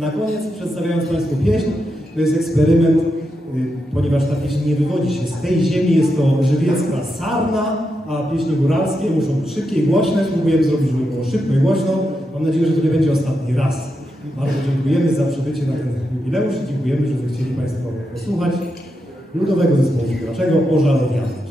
Na koniec, przedstawiając Państwu pieśń, to jest eksperyment, ponieważ ta pieśń nie wywodzi się z tej ziemi, jest to żywiecka sarna, a pieśni góralskie muszą być szybkie i głośne. Spróbujemy zrobić, żeby było szybko i głośno. Mam nadzieję, że to nie będzie ostatni raz. Bardzo dziękujemy za przybycie na ten jubileusz i dziękujemy, że zechcieli Państwo posłuchać ludowego zespołu śpiewaczego Ożarowiany.